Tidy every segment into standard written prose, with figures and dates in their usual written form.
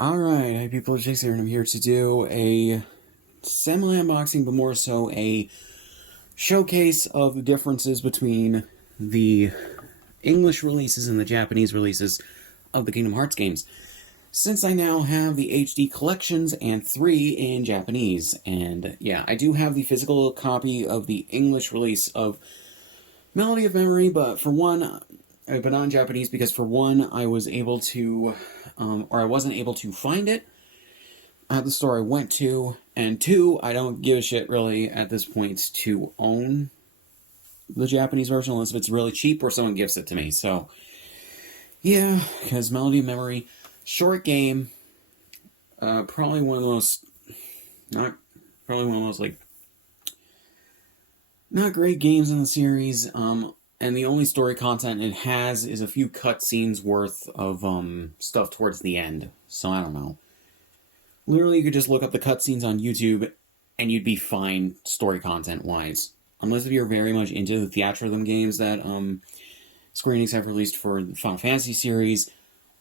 Alright, hey people, it's Scsigs here, and I'm here to do a semi-unboxing, but more so a showcase of the differences between the English releases and the Japanese releases of the Kingdom Hearts games. Since I now have the HD collections and 3 in Japanese, and yeah, I do have the physical copy of the English release of Melody of Memory, but but not in Japanese, because for one, I was able to, or I wasn't able to find it at the store I went to, and two, I don't give a shit really at this point to own the Japanese version unless if it's really cheap or someone gifts it to me. So, yeah, because Melody of Memory, short game, probably one of the most, not, probably one of the most, like, not great games in the series, and the only story content it has is a few cutscenes worth of, stuff towards the end. So, I don't know. Literally, you could just look up the cutscenes on YouTube, and you'd be fine story content-wise. Unless if you're very much into the theatrhythm games that, Square Enix have released for the Final Fantasy series,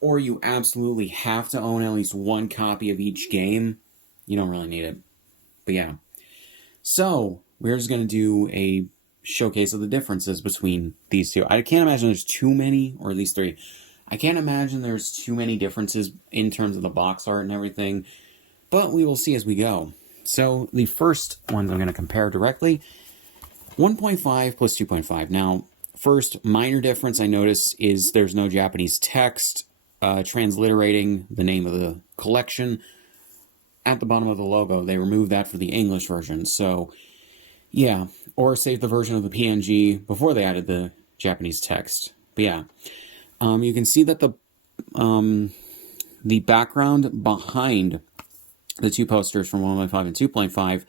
or you absolutely have to own at least one copy of each game, you don't really need it. But yeah. So, we're just going to do a showcase of the differences between these two. I can't imagine there's too many, or at least three. I can't imagine there's too many differences in terms of the box art and everything, but we will see as we go. So, the first ones I'm going to compare directly, 1.5 plus 2.5. Now, first minor difference I notice is there's no Japanese text transliterating the name of the collection at the bottom of the logo. They removed that for the English version. So, yeah, or saved the version of the PNG before they added the Japanese text. But yeah, you can see that the background behind the two posters from 1.5 and 2.5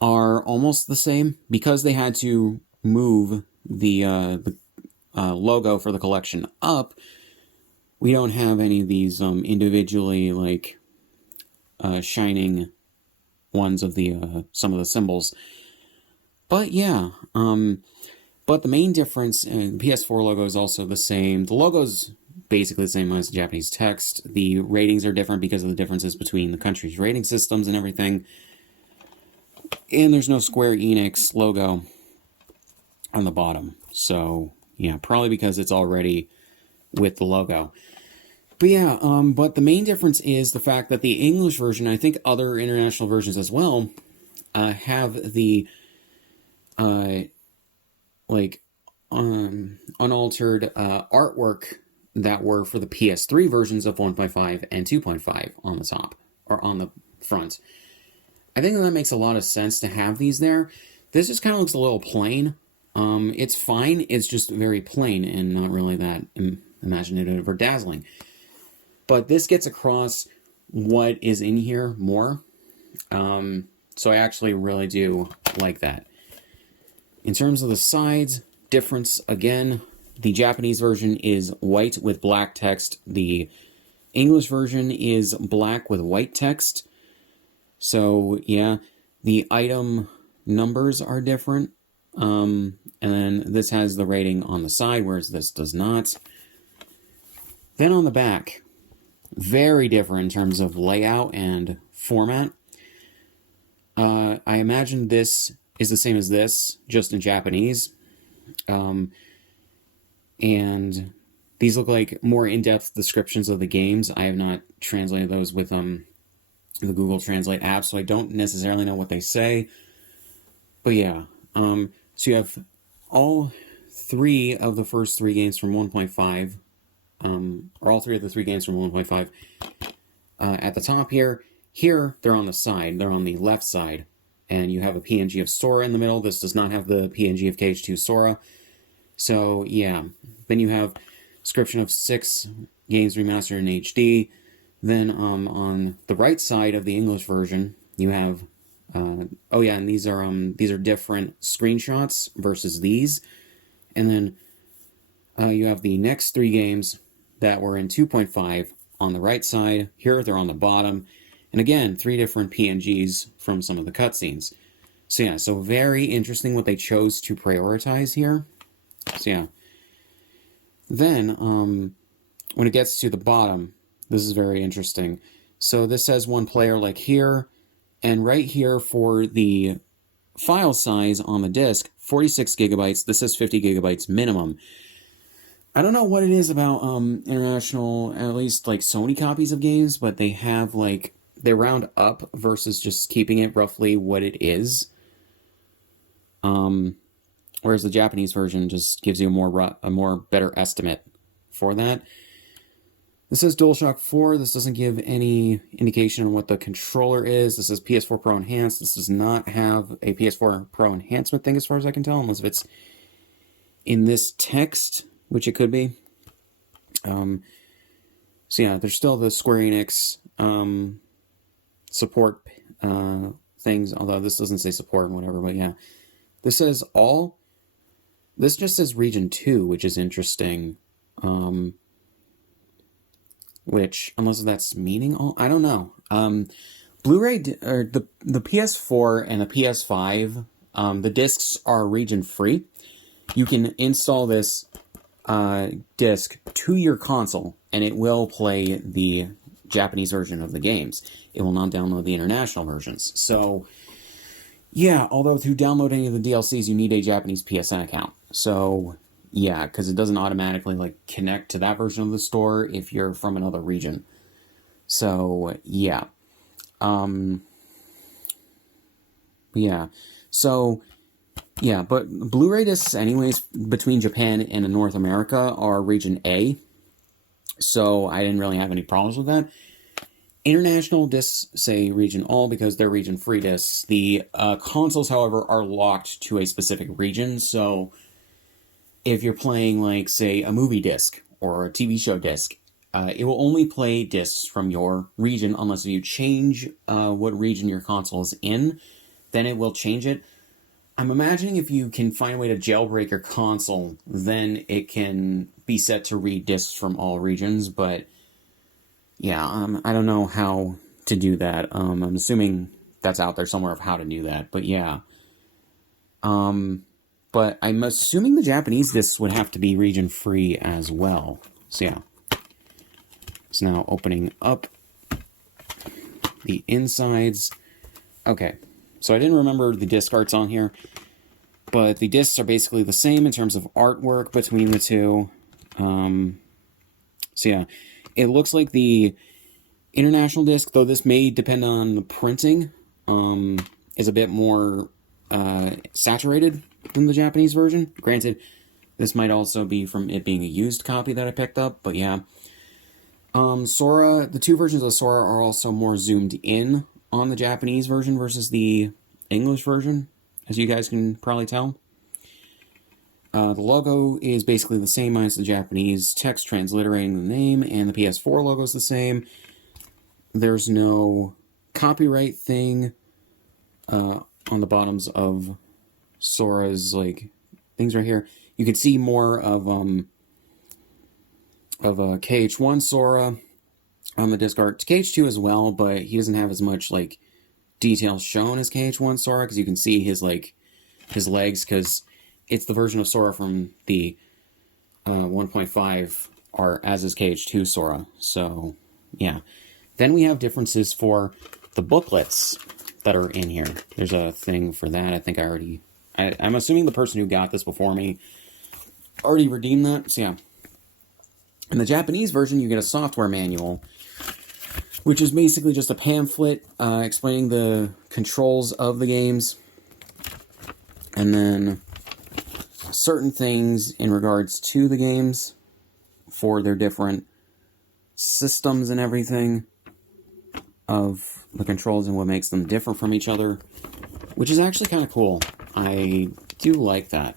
are almost the same because they had to move the logo for the collection up. We don't have any of these individually like shining ones of the some of the symbols. But yeah, but the main difference, the PS4 logo is also the same. The logo's basically the same as the Japanese text. The ratings are different because of the differences between the country's rating systems and everything. And there's no Square Enix logo on the bottom. So, yeah, probably because it's already with the logo. But yeah, but the main difference is the fact that the English version, I think other international versions as well, have the, unaltered artwork that were for the PS3 versions of 1.5 and 2.5 on the top, or on the front. I think that makes a lot of sense to have these there. This just kind of looks a little plain. It's fine, it's just very plain and not really that imaginative or dazzling. But this gets across what is in here more. So I actually really do like that. In terms of the sides, difference again, the Japanese version is white with black text. The English version is black with white text. So yeah, the item numbers are different. And then this has the rating on the side, whereas this does not. Then on the back, very different in terms of layout and format. I imagine this is the same as this, just in Japanese. And these look like more in-depth descriptions of the games. I have not translated those with the Google Translate app, so I don't necessarily know what they say. But yeah, so you have all three of the first three games from 1.5, or all three of the three games from 1.5 at the top here. Here, they're on the side. They're on the left side. And you have a PNG of Sora in the middle. This does not have the PNG of KH2 Sora. So, yeah. Then you have description of 6 games remastered in HD. Then on the right side of the English version, you have... oh yeah, and these are different screenshots versus these. And then you have the next 3 games that were in 2.5 on the right side. Here they're on the bottom. And again, 3 different PNGs from some of the cutscenes. So yeah, so very interesting what they chose to prioritize here. So yeah. Then, when it gets to the bottom, This is very interesting. So this says one player like here, and right here for the file size on the disk, 46 gigabytes. This says 50 gigabytes minimum. I don't know what it is about international, at least like Sony copies of games, but they have like, they round up versus just keeping it roughly what it is. Whereas the Japanese version just gives you a more better estimate for that. This says DualShock 4. This doesn't give any indication on what the controller is. This is PS4 Pro Enhanced. This does not have a PS4 Pro Enhancement thing as far as I can tell, unless if it's in this text, which it could be. So yeah, there's still the Square Enix support things, although this doesn't say support and whatever, but yeah. This says all. This just says Region 2, which is interesting. Which, unless that's meaning all, I don't know. Blu-ray, or the PS4 and the PS5, the discs are region free. You can install this disc to your console, and it will play the Japanese version of the games. It will not download the international versions. So, yeah, although to download any of the DLCs, you need a Japanese PSN account. So, yeah, because it doesn't automatically like connect to that version of the store if you're from another region. So, yeah. Yeah. So, yeah, but Blu-ray discs anyways between Japan and North America are region A. So, I didn't really have any problems with that. International discs say region all because they're region free discs. The consoles, however, are locked to a specific region, so if you're playing, like, say, a movie disc or a TV show disc, it will only play discs from your region unless you change what region your console is in, then it will change it. I'm imagining if you can find a way to jailbreak your console, then it can be set to read discs from all regions, but yeah, I don't know how to do that. I'm assuming that's out there somewhere of how to do that, but yeah. But I'm assuming the Japanese discs would have to be region-free as well. So yeah. It's now opening up the insides. Okay, so I didn't remember the disc arts on here, but the discs are basically the same in terms of artwork between the two. So yeah, it looks like the international disc, though this may depend on the printing, is a bit more saturated than the Japanese version. Granted, this might also be from it being a used copy that I picked up, but yeah. Sora, the two versions of Sora are also more zoomed in on the Japanese version versus the English version, as you guys can probably tell. The logo is basically the same as the Japanese text transliterating the name, and the PS4 logo is the same. There's no copyright thing on the bottoms of Sora's like things right here. You can see more of KH1 Sora on the disc art. KH2 as well, but he doesn't have as much like detail shown as KH1 Sora because you can see his like his legs because it's the version of Sora from the 1.5 art as is KH2 Sora. So yeah. Then we have differences for the booklets that are in here. There's a thing for that. I think I'm assuming the person who got this before me already redeemed that. So yeah. In the Japanese version, you get a software manual, which is basically just a pamphlet explaining the controls of the games. And then certain things in regards to the games for their different systems and everything of the controls and what makes them different from each other, which is actually kind of cool. I do like that.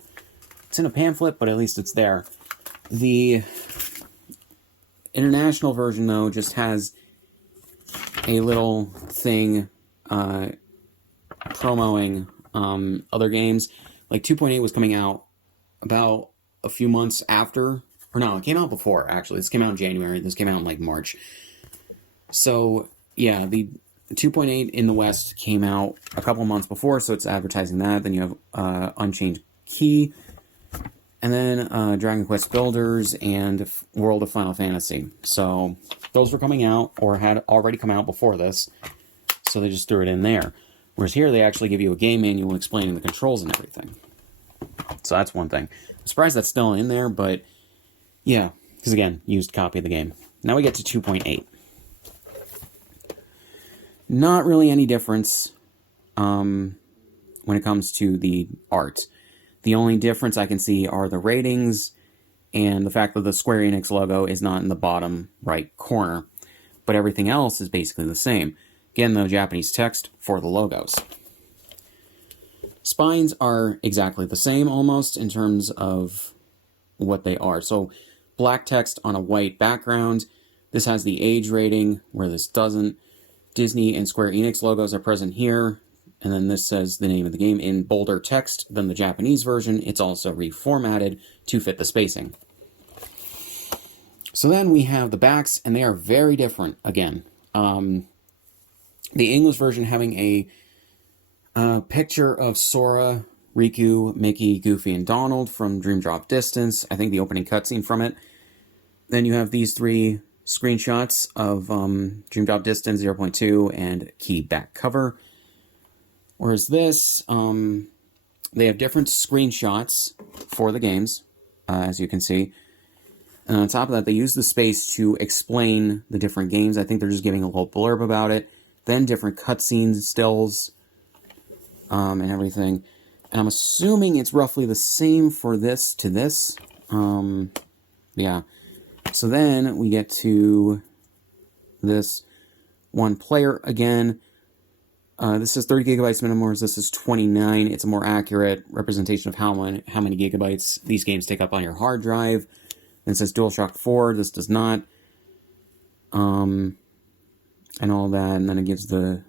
It's in a pamphlet, but at least it's there. The international version, though, just has a little thing promoting other games. Like 2.8 was coming out about a few months after, or no, it came out before, actually. This came out in January. This came out in, like, March. So, yeah, the 2.8 in the West came out a couple months before, so it's advertising that. Then you have Unchained Key, and then Dragon Quest Builders, and World of Final Fantasy. So, those were coming out or had already come out before this, so they just threw it in there. Whereas here, they actually give you a game manual explaining the controls and everything. So that's one thing. I'm surprised that's still in there, but yeah, because again, used copy of the game. Now we get to 2.8. Not really any difference when it comes to the art. The only difference I can see are the ratings and the fact that the Square Enix logo is not in the bottom right corner. But everything else is basically the same. Again, though, Japanese text for the logos. Spines are exactly the same almost in terms of what they are. So black text on a white background. This has the age rating, where this doesn't. Disney and Square Enix logos are present here. And then this says the name of the game in bolder text than the Japanese version. It's also reformatted to fit the spacing. So then we have the backs, and they are very different again. The English version having a picture of Sora, Riku, Mickey, Goofy, and Donald from Dream Drop Distance. I think the opening cutscene from it. Then you have these three screenshots of Dream Drop Distance 0.2 and key back cover. Whereas this, they have different screenshots for the games, as you can see. And on top of that, they use the space to explain the different games. I think they're just giving a little blurb about it. Then different cutscenes, stills, and everything. And I'm assuming it's roughly the same for this to this. Yeah. So then we get to this one player again. This is 30 gigabytes minimum, whereas this is 29. It's a more accurate representation of how many gigabytes these games take up on your hard drive. And it says DualShock 4. This does not. And all that. And then it gives the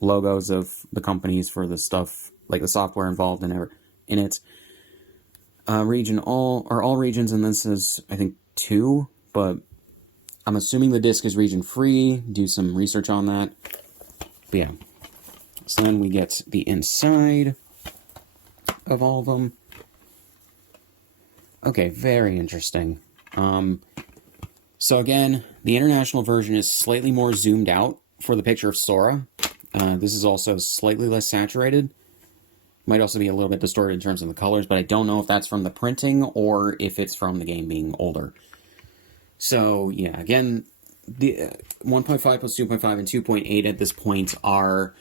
logos of the companies for the stuff, like the software involved in it. Region all regions, and this is, I think, 2. But I'm assuming the disc is region free. Do some research on that. But yeah. So then we get the inside of all of them. Okay, very interesting. So again, the international version is slightly more zoomed out for the picture of Sora. This is also slightly less saturated. Might also be a little bit distorted in terms of the colors, but I don't know if that's from the printing or if it's from the game being older. So yeah, again, the 1.5 plus 2.5 and 2.8 at this point are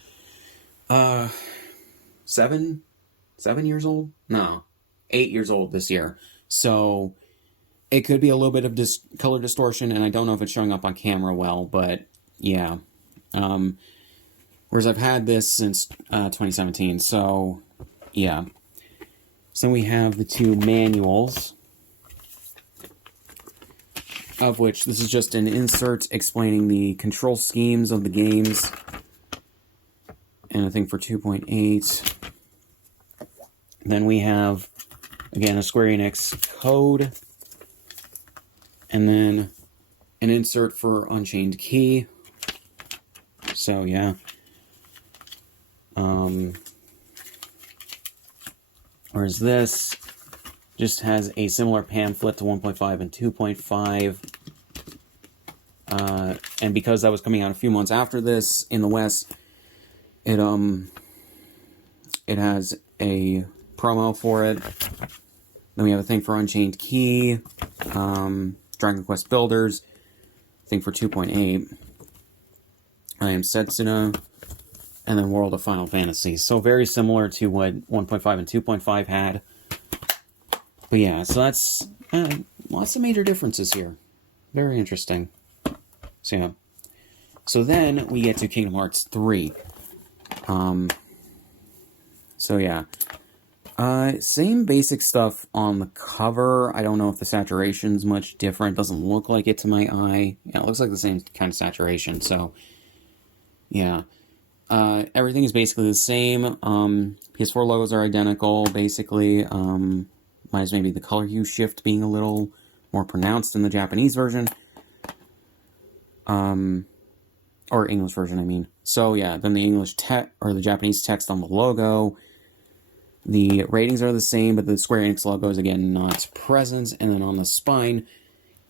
7 years old? No, 8 years old this year. So it could be a little bit of color distortion, and I don't know if it's showing up on camera well, but yeah. Whereas I've had this since 2017, so yeah. So we have the two manuals, of which this is just an insert explaining the control schemes of the games. And I think for 2.8. Then we have, again, a Square Enix code. And then an insert for Unchained Key. So, yeah. Whereas this just has a similar pamphlet to 1.5 and 2.5. And because that was coming out a few months after this in the West, it has a promo for it. Then we have a thing for Unchained Key, Dragon Quest Builders, thing for 2.8. I Am Setsuna, and then World of Final Fantasy. So very similar to what 1.5 and 2.5 had. But yeah, so that's lots of major differences here. Very interesting. So yeah. So then we get to Kingdom Hearts 3. So yeah. Same basic stuff on the cover. I don't know if the saturation's much different. Doesn't look like it to my eye. Yeah, it looks like the same kind of saturation, so yeah. Everything is basically the same. PS4 logos are identical, basically. Minus maybe the color hue shift being a little more pronounced in the Japanese version. Or English version, I mean. So yeah, then the English text, or the Japanese text on the logo. The ratings are the same, but the Square Enix logo is again not present. And then on the spine,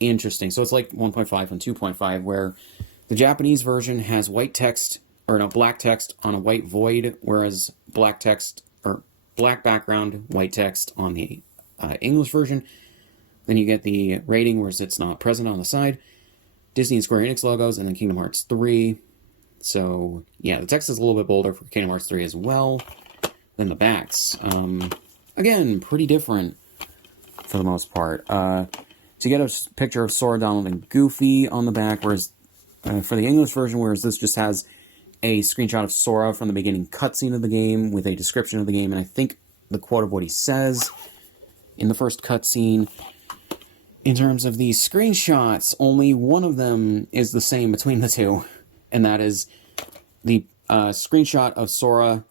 interesting. So it's like 1.5 and 2.5, where the Japanese version has white text, or no, black text on a white void, whereas black text, or black background, white text on the English version. Then you get the rating, whereas it's not present on the side. Disney and Square Enix logos, and then Kingdom Hearts 3. So, yeah, the text is a little bit bolder for Kingdom Hearts 3 as well than the backs. Again, pretty different for the most part. So you get a picture of Sora, Donald, and Goofy on the back, whereas for the English version, whereas this just has a screenshot of Sora from the beginning cutscene of the game with a description of the game, and I think the quote of what he says in the first cutscene. In terms of these screenshots, only one of them is the same between the two, and that is the screenshot of Sora,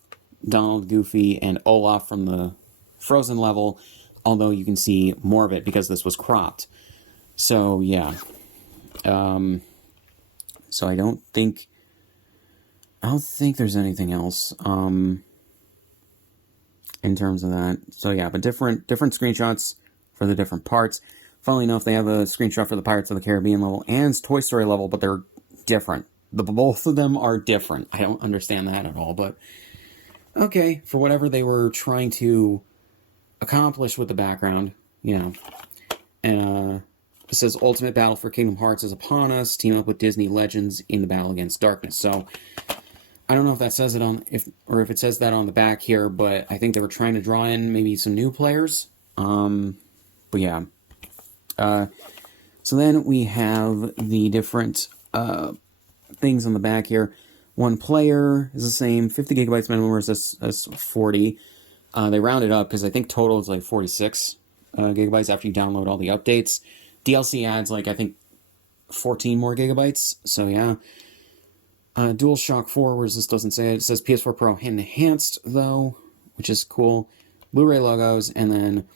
Donald, Goofy, and Olaf from the Frozen level, although you can see more of it because this was cropped. So, yeah. So I don't think there's anything else in terms of that. So, yeah, but different screenshots for the different parts. Funnily enough, they have a screenshot for the Pirates of the Caribbean level and Toy Story level, but they're different. Both of them are different. I don't understand that at all, but okay, for whatever they were trying to accomplish with the background, you know. And it says, Ultimate Battle for Kingdom Hearts is upon us. Team up with Disney legends in the battle against darkness. So, I don't know if that says it on, if it says that on the back here, but I think they were trying to draw in maybe some new players. But yeah. So then we have the different things on the back here. One player is the same, 50 gigabytes minimum versus 40. They round it up because I think total is like 46 gigabytes after you download all the updates. DLC adds like, I think, 14 more gigabytes. So yeah. DualShock 4, whereas this doesn't say it. It says PS4 Pro enhanced, though, which is cool. Blu-ray logos, and then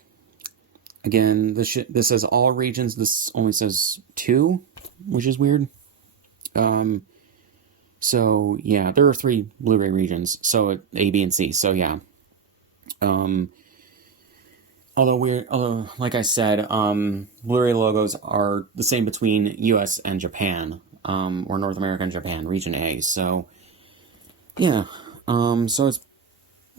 again, this says all regions. This only says 2, which is weird. So, yeah, there are 3 Blu-ray regions. So, A, B, and C. So, yeah. Although, like I said, Blu-ray logos are the same between US and Japan. Or North America and Japan, region A. So, yeah. So,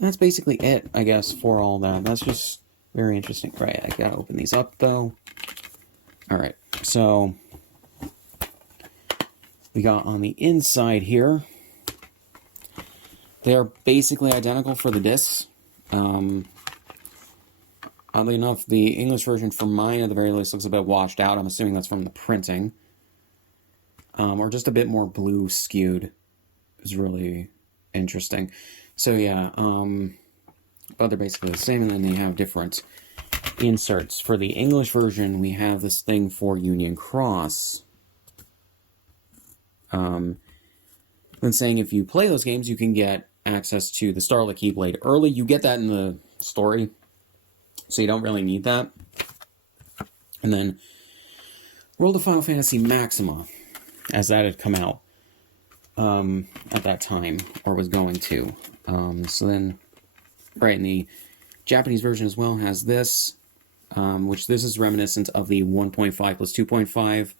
that's basically it, I guess, for all that. That's just very interesting. Right, I gotta open these up, though. Alright, so we got on the inside here, they are basically identical for the discs. Oddly enough, the English version for mine, at the very least, looks a bit washed out. I'm assuming that's from the printing. Or just a bit more blue skewed. Is really interesting. So, yeah, but they're basically the same, and then they have different inserts. For the English version, we have this thing for Union Cross. Then saying if you play those games, you can get access to the Starlit Keyblade early. You get that in the story, so you don't really need that. And then World of Final Fantasy Maxima, as that had come out at that time, or was going to. So then, right, and the Japanese version as well has this, which this is reminiscent of the 1.5 plus 2.5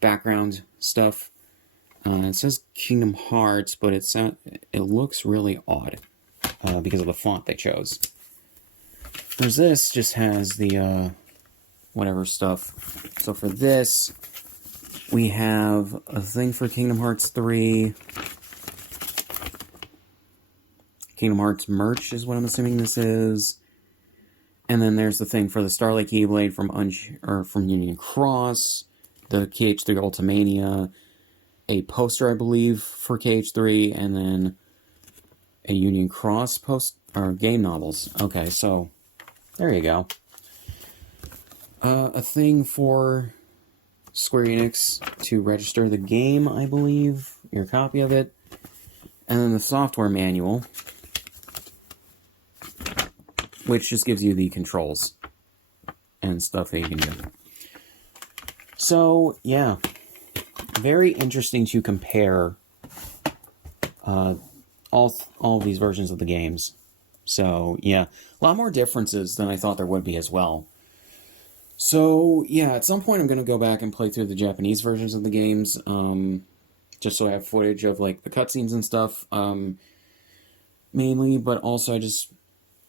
background stuff. It says Kingdom Hearts, but it looks really odd because of the font they chose. Whereas this just has the whatever stuff. So for this, we have a thing for Kingdom Hearts 3. Kingdom Hearts merch is what I'm assuming this is. And then there's the thing for the Starlight Keyblade from Union Cross, the KH3 Ultimania, a poster, I believe, for KH3, and then a Union Cross game novels. Okay, so there you go. A thing for Square Enix to register the game, I believe, your copy of it, and then the software manual, which just gives you the controls and stuff that you can do. So, yeah. Very interesting to compare all these versions of the games. So, yeah. A lot more differences than I thought there would be as well. So, yeah, at some point I'm going to go back and play through the Japanese versions of the games, just so I have footage of, like, the cutscenes and stuff, mainly, but also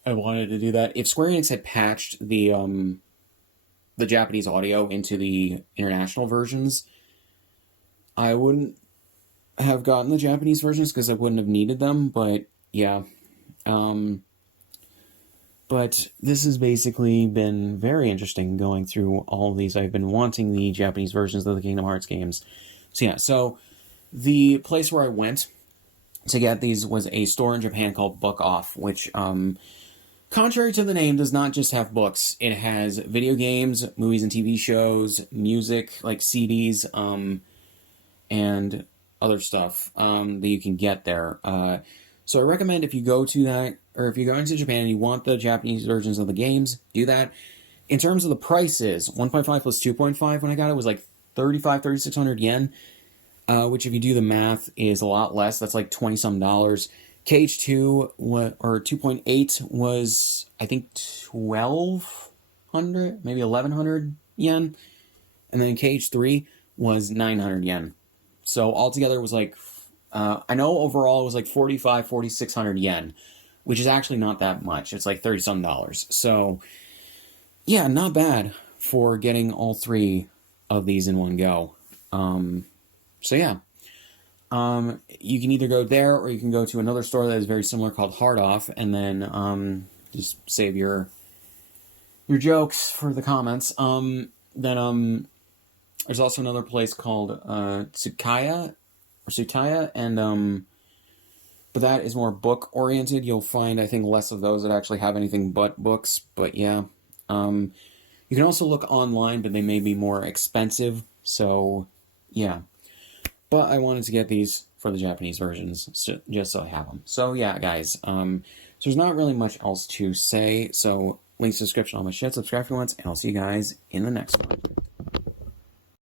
I wanted to do that. If Square Enix had patched the Japanese audio into the international versions, I wouldn't have gotten the Japanese versions because I wouldn't have needed them, but yeah. But this has basically been very interesting going through all of these. I've been wanting the Japanese versions of the Kingdom Hearts games. So yeah, so the place where I went to get these was a store in Japan called Book Off, which, contrary to the name, does not just have books. It has video games, movies and TV shows, music, like CDs, and other stuff that you can get there. So I recommend if you go to that, or if you go into Japan and you want the Japanese versions of the games, do that. In terms of the prices, 1.5 plus 2.5 when I got it was like 3,600 yen, which if you do the math is a lot less. That's like 20 some dollars. KH2 or 2.8 was, I think, 1,200, maybe 1,100 yen. And then KH3 was 900 yen. So altogether it was like, I know overall it was like 4,600 yen, which is actually not that much. It's like 30 some dollars. So yeah, not bad for getting all three of these in one go. So yeah, you can either go there or you can go to another store that is very similar called Hard Off, and then just save your jokes for the comments. Then there's also another place called Tsukaya, and but that is more book oriented. You'll find, I think, less of those that actually have anything but books. But yeah, you can also look online, but they may be more expensive. So yeah, but I wanted to get these for the Japanese versions just so I have them. So yeah, guys, so there's not really much else to say. So links to the description, all my shit. Subscribe if you want, and I'll see you guys in the next one.